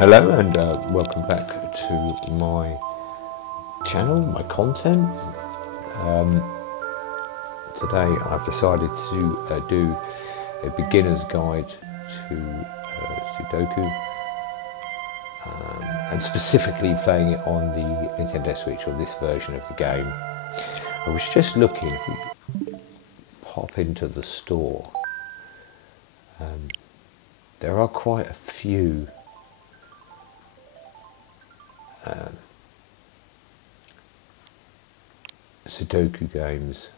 Hello and welcome back to my channel, my content. Today I've decided to do a beginner's guide to Sudoku, and specifically playing it on the Nintendo Switch, or this version of the game. I was just looking, if we pop into the store, there are quite a few Sudoku games,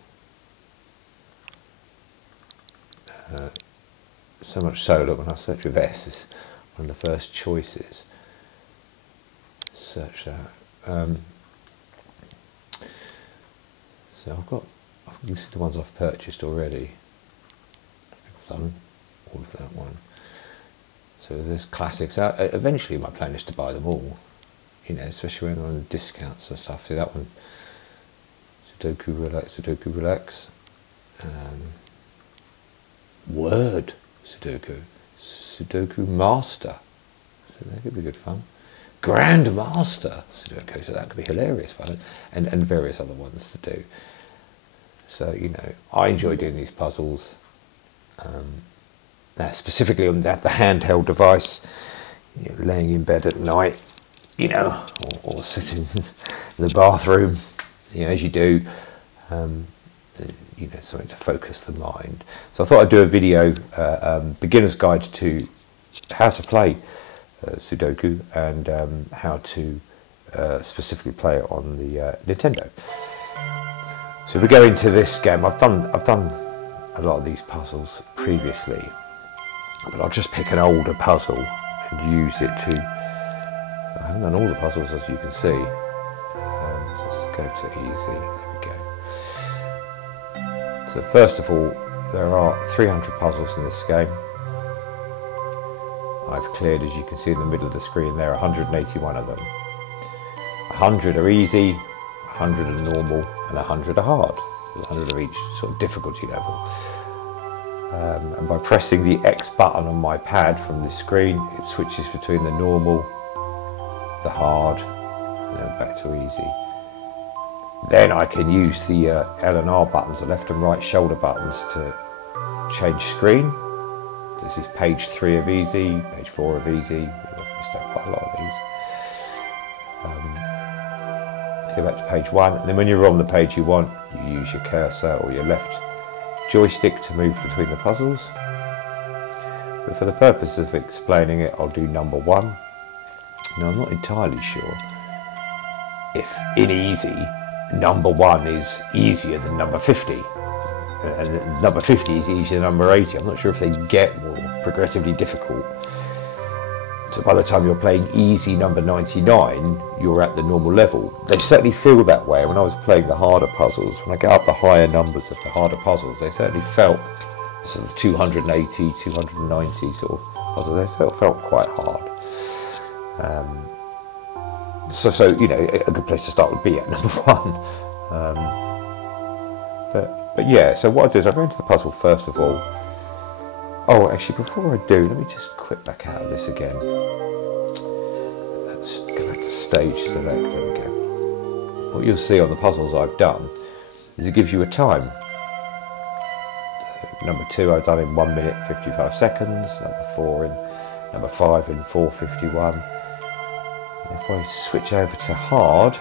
so much so that when I search with S, it's one of the first choices. Search that. So I've got, you can see the ones I've purchased already. I've done all of that one. So there's classics. Eventually my plan is to buy them all, you know, especially when they're on discounts and stuff. See that one, Sudoku Relax, Word Sudoku Master, so that could be good fun. Grandmaster Sudoku, so that could be hilarious fun, and various other ones to do. So, you know, I enjoy doing these puzzles, specifically on the handheld device, you know, laying in bed at night, you know, or sitting in the bathroom, you know, as you do, you know, something to focus the mind. So I thought I'd do a video, beginner's guide to how to play Sudoku, and how to specifically play it on the Nintendo. So we go into this game. I've done a lot of these puzzles previously, but I'll just pick an older puzzle and use it to. I haven't done all the puzzles, as you can see. Just go to easy. There we go. So first of all, there are 300 puzzles in this game. I've cleared, as you can see in the middle of the screen, there are 181 of them. 100 are easy, 100 are normal, and 100 are hard. 100 of each sort of difficulty level. And by pressing the X button on my pad from this screen, it switches between the normal, the hard, and then back to easy. Then I can use the L and R buttons, the left and right shoulder buttons, to change screen. This is page 3 of easy, page 4 of easy. I've missed out quite a lot of these. Go back to page 1, and then when you're on the page you want, you use your cursor or your left joystick to move between the puzzles. But for the purpose of explaining it, I'll do number 1. Now, I'm not entirely sure if in easy, number 1 is easier than number 50. And number 50 is easier than number 80. I'm not sure if they get more progressively difficult. So by the time you're playing easy number 99, you're at the normal level. They certainly feel that way. When I was playing the harder puzzles, when I get up the higher numbers of the harder puzzles, they certainly felt sort of 280, 290 sort of puzzles. They still felt quite hard. So you know, a good place to start would be at number 1. But yeah, so what I do is I go into the puzzle first of all. Oh, actually, before I do, let me just quit back out of this again. Let's go back to stage select. There we go. What you'll see on the puzzles I've done is it gives you a time. So number 2 I've done in 1 minute 55 seconds. Number 5 in 4:51. And if I switch over to hard.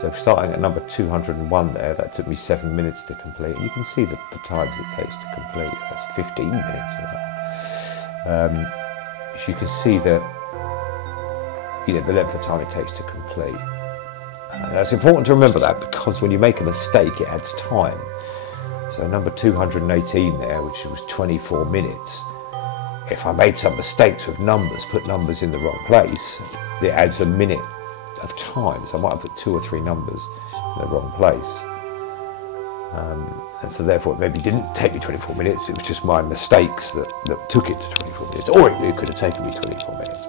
So starting at number 201 there, that took me 7 minutes to complete. And you can see the times it takes to complete. That's 15 minutes. So you can see that, you know, the length of time it takes to complete. That's important to remember that, because when you make a mistake, it adds time. So number 218 there, which was 24 minutes. If I made some mistakes with numbers, put numbers in the wrong place, it adds a minute of time. So I might have put 2 or 3 numbers in the wrong place, and so therefore it maybe didn't take me 24 minutes. It was just my mistakes that took it to 24 minutes, or it could have taken me 24 minutes.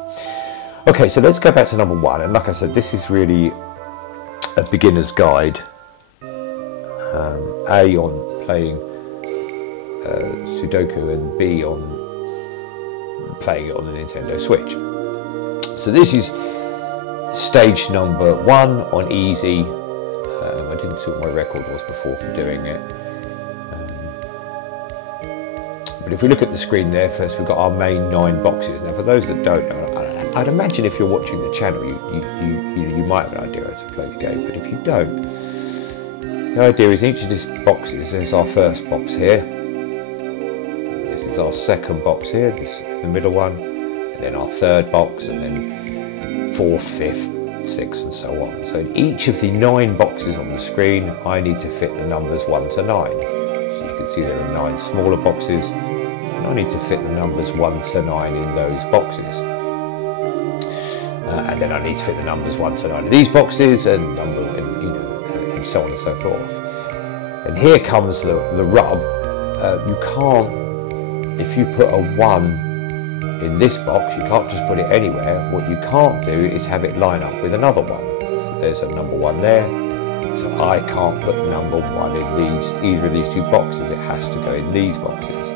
Okay, so let's go back to number 1, and like I said, this is really a beginner's guide, A, on playing Sudoku, and B, on playing it on the Nintendo Switch. So this is stage number 1 on easy. I didn't see what my record was before for doing it. But if we look at the screen there, first we've got our main 9 boxes. Now for those that don't know, I'd imagine if you're watching the channel, you might have an idea how to play the game, but if you don't, the idea is each of these boxes, there's our first box here, this is our second box here, this is the middle one, and then our third box, and then 4th, 5th, 6th and so on. So in each of the 9 boxes on the screen, I need to fit the numbers 1 to 9. So you can see there are 9 smaller boxes, and I need to fit the numbers 1 to 9 in those boxes. And then I need to fit the numbers 1 to 9 in these boxes, and so on and so forth. And here comes the rub. You can't, if you put a 1 in this box, you can't just put it anywhere. What you can't do is have it line up with another 1. So there's a number 1 there. So I can't put number 1 in either of these 2 boxes. It has to go in these boxes.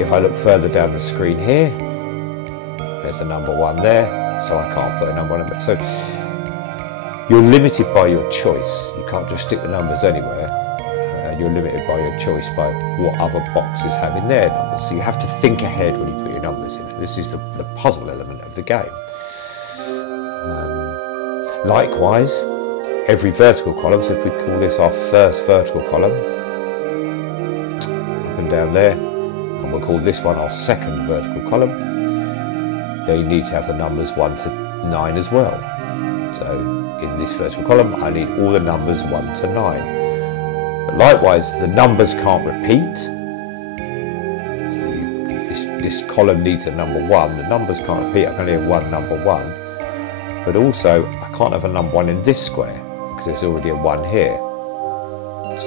If I look further down the screen here, there's a number 1 there. So I can't put a number 1 in it. So you're limited by your choice. You can't just stick the numbers anywhere. You're limited by your choice by what other boxes have in their numbers. So you have to think ahead when you put your numbers in. This is the puzzle element of the game. Likewise, every vertical column, so if we call this our first vertical column, up and down there, and we'll call this one our second vertical column, they need to have the numbers 1 to 9 as well. So in this vertical column, I need all the numbers 1 to 9. But likewise, the numbers can't repeat. So this column needs a number 1. The numbers can't repeat. I can only have one number 1. But also, I can't have a number 1 in this square because there's already a 1 here.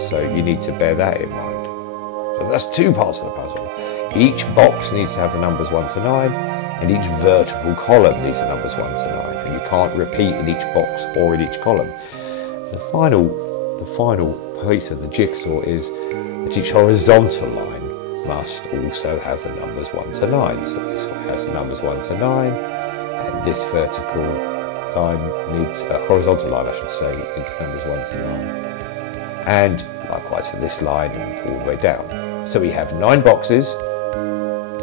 So you need to bear that in mind. So that's 2 parts of the puzzle. Each box needs to have the numbers 1 to 9, and each vertical column needs the numbers 1 to 9. And you can't repeat in each box or in each column. The final piece of the jigsaw is that each horizontal line must also have the numbers 1 to 9. So this one has the numbers 1 to 9, and this vertical line needs a horizontal line, I should say, needs numbers 1 to 9. And likewise for this line and all the way down. So we have 9 boxes,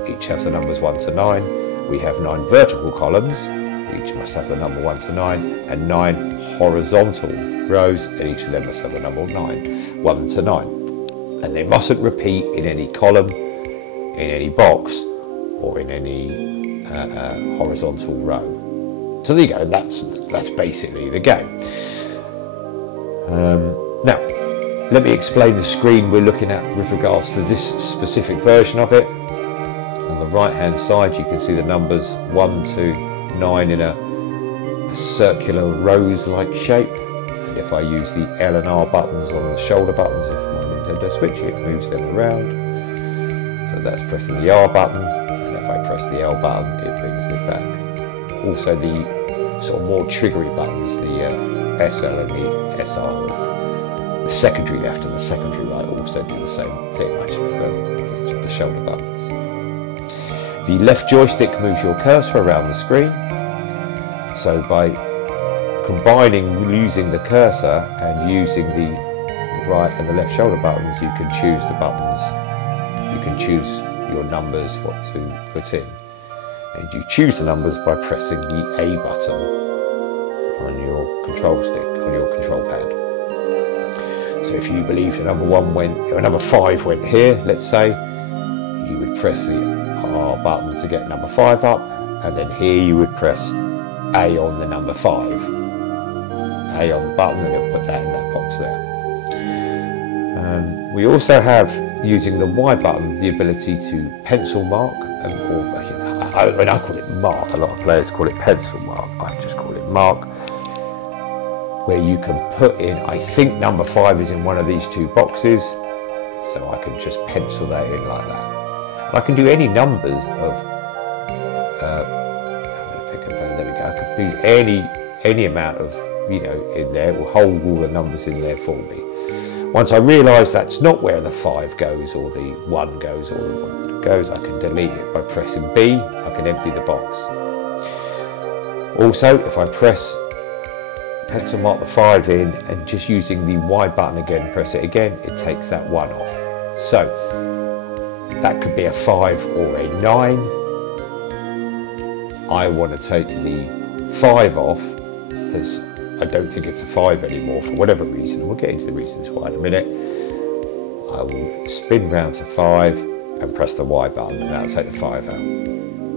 each has the numbers 1 to 9. We have 9 vertical columns, each must have the number 1 to 9, and 9 horizontal rows, and each of them must have the number 1 to 9. And they mustn't repeat in any column, in any box, or in any horizontal row. So there you go, that's basically the game. Now, let me explain the screen we're looking at with regards to this specific version of it. On the right hand side you can see the numbers 1 to 9 in a circular rose-like shape. And if I use the L and R buttons on the shoulder buttons of my Nintendo Switch, it moves them around. So that's pressing the R button, and if I press the L button, it brings it back. Also the sort of more triggery buttons, the SL and the SR, the secondary left and the secondary right, also do the same thing. I just prefer the shoulder buttons. The left joystick moves your cursor around the screen. So by combining using the cursor and using the right and the left shoulder buttons, you can choose the buttons, you can choose your numbers, what to put in. And you choose the numbers by pressing the A button on your control stick, on your control pad. So if you believe the number 1 went, or number 5 went here, let's say, you would press the R button to get number 5 up, and then here you would press A on the number 5. A on the button, and it'll put that in that box there. We also have, using the Y button, the ability to pencil mark, I call it mark, a lot of players call it pencil mark, I just call it mark, where you can put in, I think number 5 is in one of these 2 boxes, so I can just pencil that in like that. And I can do any numbers of, there we go, I can do any amount of, in there. It will hold all the numbers in there for me. Once I realise that's not where the 5 goes, or the 1 goes, or the 1 goes, I can delete it by pressing B. I can empty the box. Also, if I press pencil mark the 5 in and just using the Y button again, press it again, it takes that 1 off. So that could be a 5 or a 9. I want to take the 5 off because I don't think it's a 5 anymore for whatever reason. We'll get into the reasons why in a minute. I will spin round to 5 and press the Y button, and that'll take the 5 out.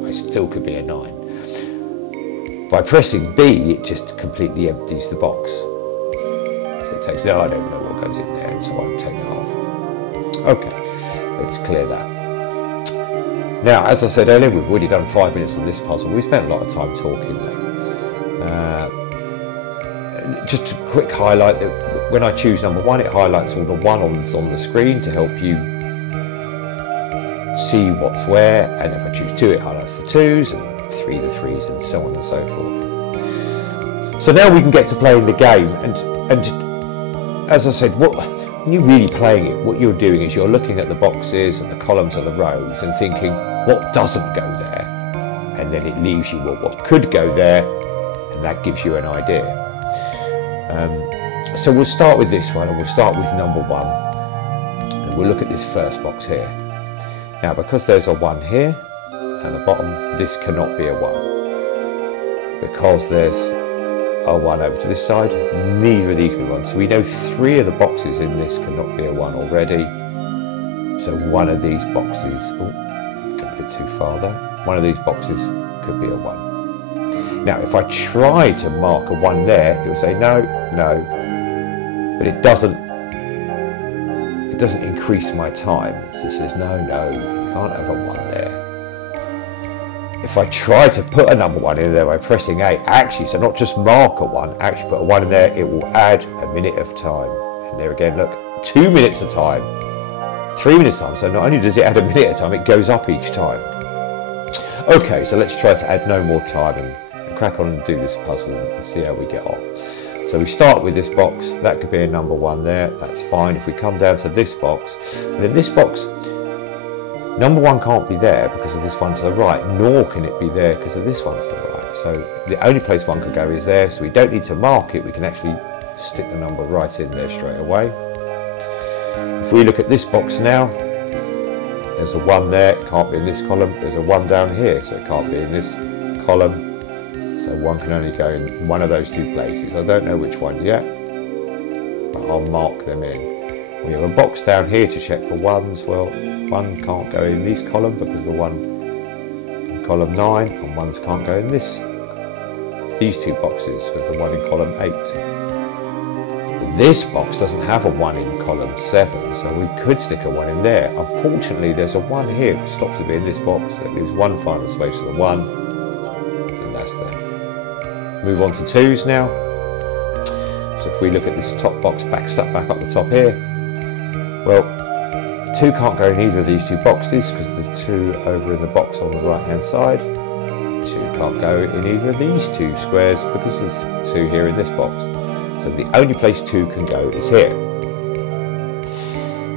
I still could be a 9. By pressing B, it just completely empties the box. So it takes, no, I don't know what goes in there, so I'll take it off. Okay, let's clear that. Now, as I said earlier, we've already done 5 minutes on this puzzle. We spent a lot of time talking though. Just a quick highlight that when I choose number 1, it highlights all the 1-ons on the screen to help you see what's where, and if I choose 2, it highlights the 2s, and 3 the 3s, and so on and so forth. So now we can get to playing the game, and as I said, when you're really playing it, what you're doing is you're looking at the boxes and the columns and the rows and thinking what doesn't go there, and then it leaves you what could go there, and that gives you an idea. So we'll start with this one, and we'll start with number 1, and we'll look at this first box here. Now, because there's a 1 here at the bottom, this cannot be a 1. Because there's a 1 over to this side, neither of these can be 1. So we know 3 of the boxes in this cannot be a 1 already. So one of these boxes, a bit too far there, one of these boxes could be a 1. Now, if I try to mark a 1 there, it will say no, no, but it doesn't increase my time. It just says no, no, you can't have a 1 there. If I try to put a number 1 in there by pressing A, actually, so not just mark a 1, actually put a 1 in there, it will add a minute of time. And there again, look, 2 minutes of time, 3 minutes of time. So not only does it add a minute of time, it goes up each time. Okay, so let's try to add no more time and crack on and do this puzzle and see how we get on. So we start with this box. That could be a number 1 there, that's fine. If we come down to this box, and in this box number 1 can't be there because of this one to the right, nor can it be there because of this one to the right. So the only place 1 could go is there, so we don't need to mark it, we can actually stick the number right in there straight away. If we look at this box now, there's a 1 there, it can't be in this column. There's a 1 down here, so it can't be in this column. So 1 can only go in one of those 2 places. I don't know which one yet, but I'll mark them in. We have a box down here to check for 1s. Well, 1 can't go in this column because the 1 in column 9, and 1s can't go in these 2 boxes because the 1 in column 8. This box doesn't have a 1 in column 7, so we could stick a 1 in there. Unfortunately, there's a 1 here which stops it being this box. That leaves 1 final space for the 1, and that's there. Move on to 2s now. So if we look at this top box back up the top here, well, 2 can't go in either of these 2 boxes because the 2 over in the box on the right hand side. 2 can't go in either of these 2 squares because there's 2 here in this box. So the only place 2 can go is here.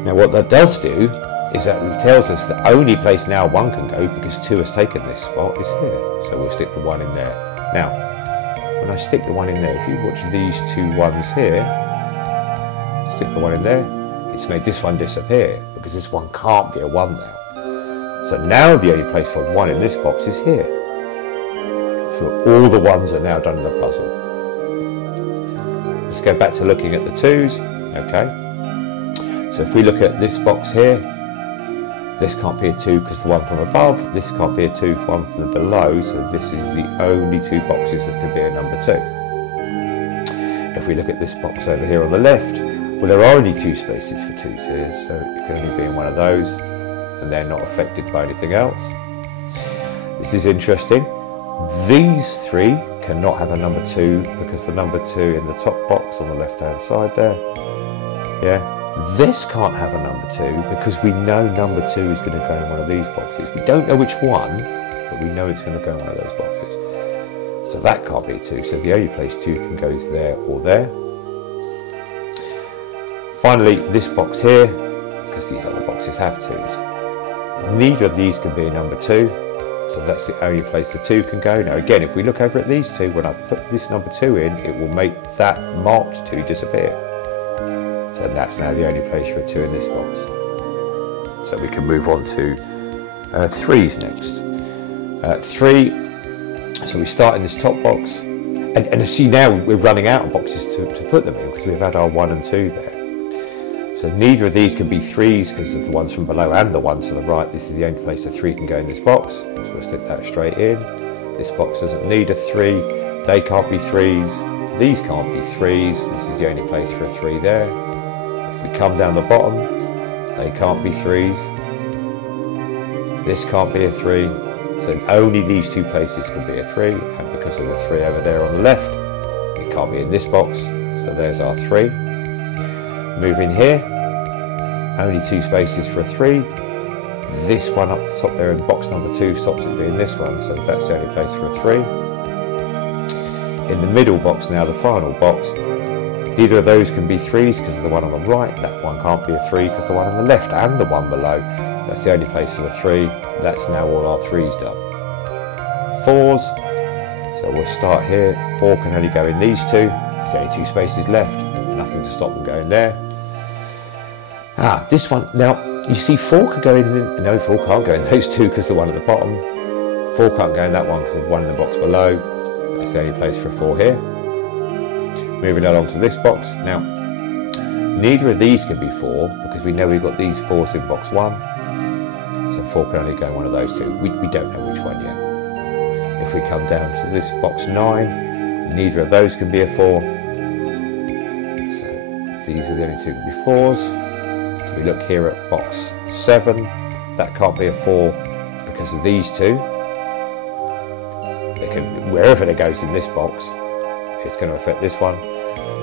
Now what that does do is that it tells us the only place now 1 can go, because 2 has taken this spot, is here. So we'll stick the 1 in there. Now, when I stick the 1 in there, if you watch these 2 1s here, stick the 1 in there, it's made this 1 disappear because this 1 can't be a 1 now. So now the only place for 1 in this box is here. So all the 1s are now done in the puzzle. Let's go back to looking at the 2s. Okay. So if we look at this box here, this can't be a 2 because the 1 from above, this can't be a 2 for 1 from the below, so this is the only 2 boxes that can be a number 2. If we look at this box over here on the left, well, there are only 2 spaces for 2s here, so it can only be in one of those, and they're not affected by anything else. This is interesting. These 3 cannot have a number 2 because the number 2 in the top box on the left hand side there, yeah. This can't have a number 2 because we know number 2 is going to go in one of these boxes. We don't know which one, but we know it's going to go in one of those boxes. So that can't be a 2, so the only place 2 can go is there or there. Finally, this box here, because these other boxes have 2s. Neither of these can be a number 2, So that's the only place the 2 can go. Now again, if we look over at these two, when I put this number 2 in, it will make that marked 2 disappear. So that's now the only place for a 2 in this box. So we can move on to 3s next. 3, so we start in this top box, and see now we're running out of boxes to put them in because we've had our 1 and 2 there. So neither of these can be 3s because of the ones from below and the ones to the right. This is the only place the 3 can go in this box. So we'll stick that straight in. This box doesn't need a 3. They can't be 3s. These can't be 3s. This is the only place for a 3 there. If we come down the bottom, they can't be 3s. This can't be a 3. So only these 2 places can be a 3. And because of the 3 over there on the left, it can't be in this box. So there's our 3. Move in here, only 2 spaces for a 3. This one up the top there in box number 2 stops it being this one, so that's the only place for a 3. In the middle box now, the final box, neither of those can be 3s because of the one on the right. That one can't be a 3 because the one on the left and the one below. That's the only place for the 3. That's now all our 3s done. 4s, so we'll start here. 4 can only go in these 2. There's only 2 spaces left. Nothing to stop them going there. This one, now you see 4 could go in, no 4 can't go in those 2 because the one at the bottom. 4 can't go in that one because the one in the box below. That's the only place for a 4 here. Moving along to this box. Now, neither of these can be 4 because we know we've got these 4s in box 1. So 4 can only go in one of those 2. We don't know which one yet. If we come down to this box 9, neither of those can be a 4. These are the only 2 that can be 4s. So we look here at box 7. That can't be a 4 because of these 2. They can, wherever it goes in this box, it's going to affect this one.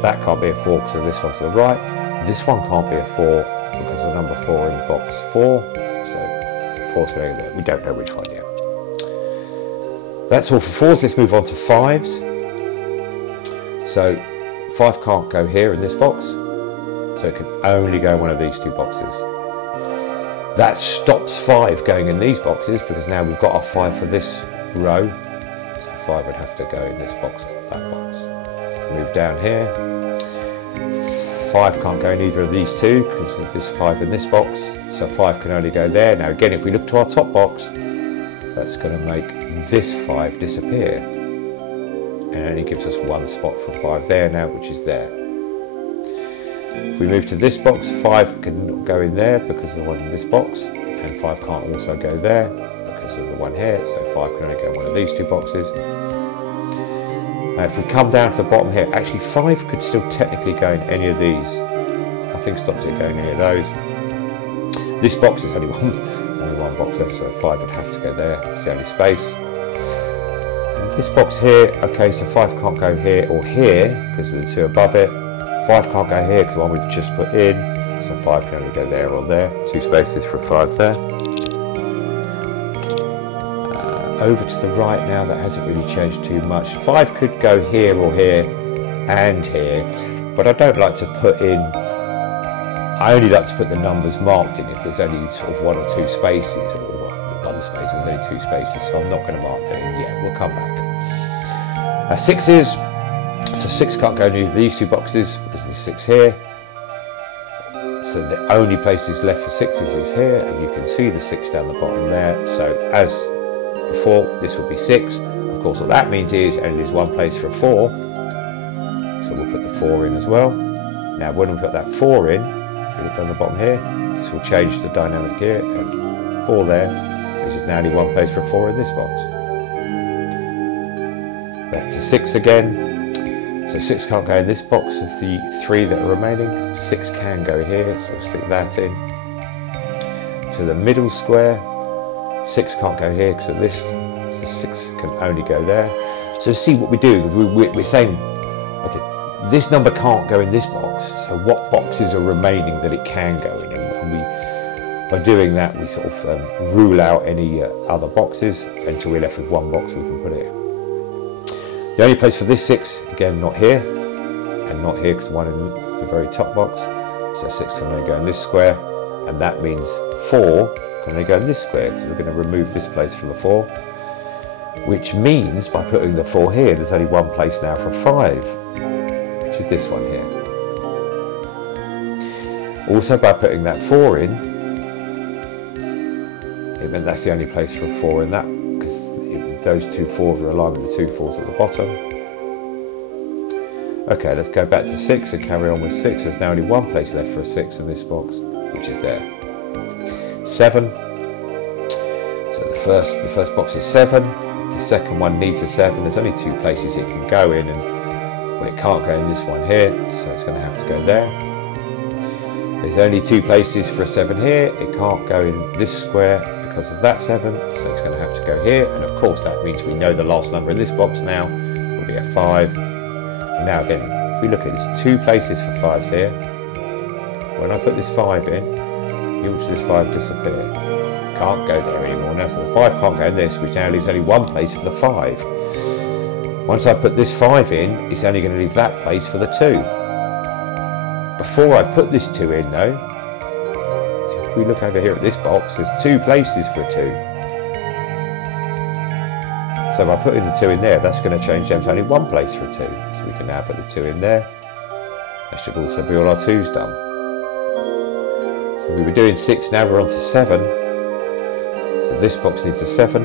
That can't be a 4 because of this one to the right. This one can't be a 4 because of number 4 in box 4. So 4's going to go there. We don't know which one yet. That's all for 4s. Let's move on to 5s. So 5 can't go here in this box. So it can only go in one of these 2 boxes. That stops 5 going in these boxes because now we've got our 5 for this row. So 5 would have to go in this box or that box. Move down here. 5 can't go in either of these 2 because of this 5 in this box. So 5 can only go there. Now again, if we look to our top box, that's going to make this 5 disappear. And it only gives us 1 spot for 5 there now, which is there. If we move to this box, 5 can go in there because of the one in this box, and 5 can't also go there because of the one here, so 5 can only go in one of these 2 boxes. If we come down to the bottom here, actually 5 could still technically go in any of these. Nothing stops it going in any of those. This box is only one box left, so 5 would have to go there, it's the only space. This box here, okay, so 5 can't go here or here because of the 2 above it. 5 can't go here because the one we've just put in, so 5 can only go there or there. 2 spaces for a 5 there. Over to the right now, that hasn't really changed too much. 5 could go here or here and here, but I don't like to put in, I only like to put the numbers marked in if there's only sort of 1 or 2 spaces, or 1 space, there's only 2 spaces, so I'm not going to mark that in yet, we'll come back. 6s, so 6 can't go into these 2 boxes because there's 6 here. So the only places left for 6s is here, and you can see the 6 down the bottom there. So as before, this would be 6. Of course, what that means is only there's 1 place for a 4. So we'll put the 4 in as well. Now when we put that 4 in, if we look down the bottom here, this will change the dynamic here, and 4 there. This is now only 1 place for a 4 in this box. Back to 6 again. So 6 can't go in this box of the 3 that are remaining. 6 can go here, so we'll stick that in. To the middle square, 6 can't go here because of this, so 6 can only go there. So see what we do, we're saying, okay, this number can't go in this box, so what boxes are remaining that it can go in? And by doing that, we sort of rule out any other boxes until we're left with 1 box we can put it in. The only place for this 6, again, not here, and not here because the one in the very top box. So 6 can only go in this square, and that means 4 can only go in this square because we're going to remove this place from the 4. which means by putting the 4 here, there's only one place now for 5, which is this one here. Also, by putting that 4 in, it meant that's the only place for a 4 in that, because those 2 4s are aligned with the 2 4s at the bottom. Okay, let's go back to 6 and carry on with 6. There's now only one place left for a 6 in this box, which is there. 7. So the first box is 7. The second one needs a 7. There's only 2 places it can go in, and well, it can't go in this one here, so it's going to have to go there. There's only 2 places for a 7 here. It can't go in this square because of that 7, so it's going to have to go here. And of course that means we know the last number in this box now will be a 5. Now again, if we look at this, 2 places for 5s here. When I put this 5 in, you watch this 5 disappear. Can't go there anymore now, so the 5 can't go in this, which now leaves only one place for the 5. Once I put this 5 in, it's only going to leave that place for the 2. Before I put this 2 in though, if we look over here at this box, there's 2 places for a 2. So by putting the 2 in there, that's going to change down to only one place for a 2. So we can now put the 2 in there. That should also be all our 2's done. So we were doing 6, now we're on to 7. So this box needs a 7.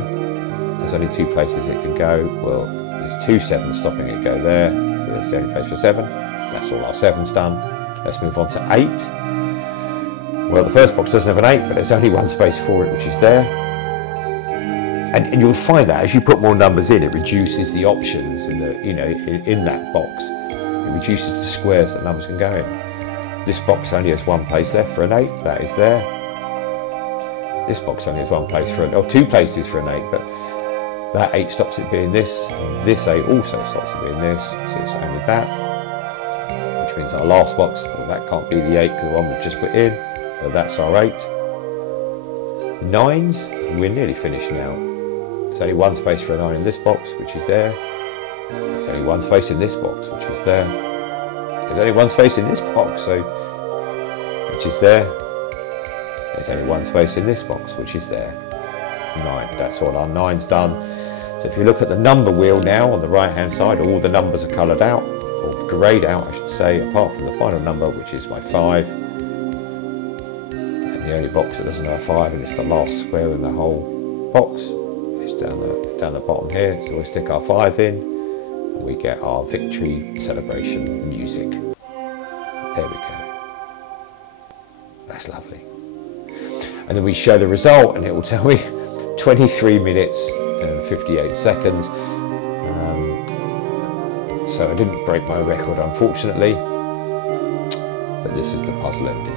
There's only 2 places it can go. Well, there's 2 7s stopping it go there. So that's the only place for 7. That's all our 7's done. Let's move on to 8. Well, the first box doesn't have an 8, but there's only one space for it, which is there. And you'll find that as you put more numbers in, it reduces the options in the, in that box. It reduces the squares that numbers can go in. This box only has one place left for an 8. That is there. This box only has one place for an, or 2 places for an 8, but that 8 stops it being this, and this 8 also stops it being this. So it's only that. Which means our last box, well, that can't be the 8 because the one we've just put in, so that's our 8. 9s, we're nearly finished now. There's only one space for a 9 in this box, which is there. There's only one space in this box, which is there. There's only one space in this box, which is there. There's only one space in this box, which is there. 9, that's all our 9's done. So if you look at the number wheel now on the right hand side, all the numbers are coloured out, or greyed out I should say, apart from the final number, which is my 5. And the only box that doesn't have a 5, and it's the last square in the whole box, is down the bottom here. So we'll stick our 5 in, and we get our victory celebration music. There we go. That's lovely. And then we show the result, and it will tell me 23 minutes and 58 seconds. So I didn't break my record, unfortunately, but this is the puzzle ended.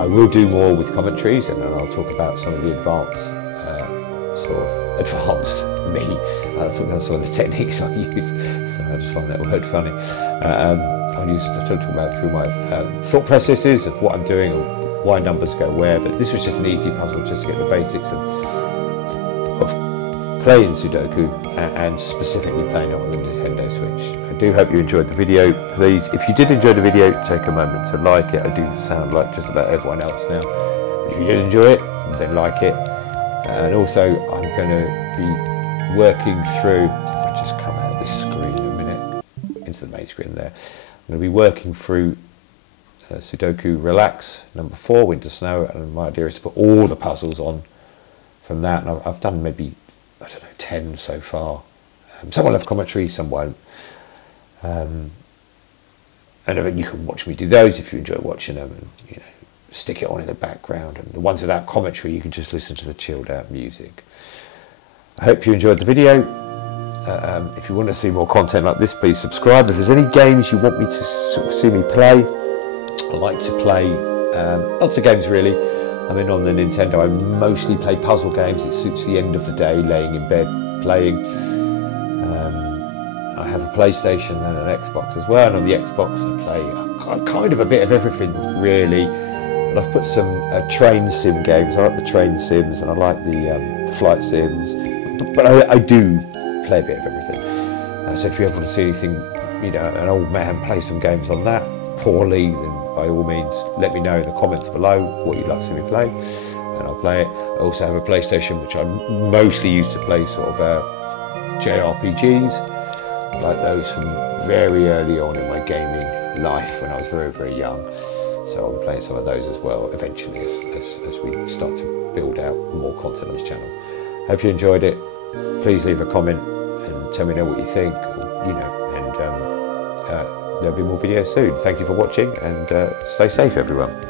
I will do more with commentaries, and then I'll talk about some of the advanced me. I'll talk about some of the techniques I use. So I just find that word funny. I'll talk about through my thought processes of what I'm doing, or why numbers go where. But this was just an easy puzzle, just to get the basics of playing Sudoku, and specifically playing it on the Nintendo Switch. I do hope you enjoyed the video. Please, if you did enjoy the video, take a moment to like it. I do sound like just about everyone else now. If you did enjoy it, then like it. And also, I'm going to be working through, if I just come out of this screen a minute, into the main screen there. I'm going to be working through Sudoku Relax, number 4, Winter Snow, and my idea is to put all the puzzles on from that. And I've done maybe, I don't know, 10 so far. Some will have commentary, some won't. And you can watch me do those if you enjoy watching them, and stick it on in the background. And the ones without commentary, you can just listen to the chilled out music. I hope you enjoyed the video. If you want to see more content like this, please subscribe. If there's any games you want me to see me play, I like to play lots of games really. I mean, on the Nintendo I mostly play puzzle games. It suits the end of the day, laying in bed playing. I have a PlayStation and an Xbox as well, and on the Xbox I play kind of a bit of everything really. And I've put some train sim games. I like the train sims, and I like the flight sims, but I do play a bit of everything. So if you ever want to see anything, an old man play some games on that poorly, then by all means let me know in the comments below what you'd like to see me play. and I'll play it. I also have a PlayStation, which I mostly use to play sort of JRPGs, like those from very early on in my gaming life when I was very, very young. So I'll be playing some of those as well eventually as we start to build out more content on this channel. Hope you enjoyed it. Please leave a comment and tell me what you think, and there'll be more videos soon. Thank you for watching, and stay safe everyone.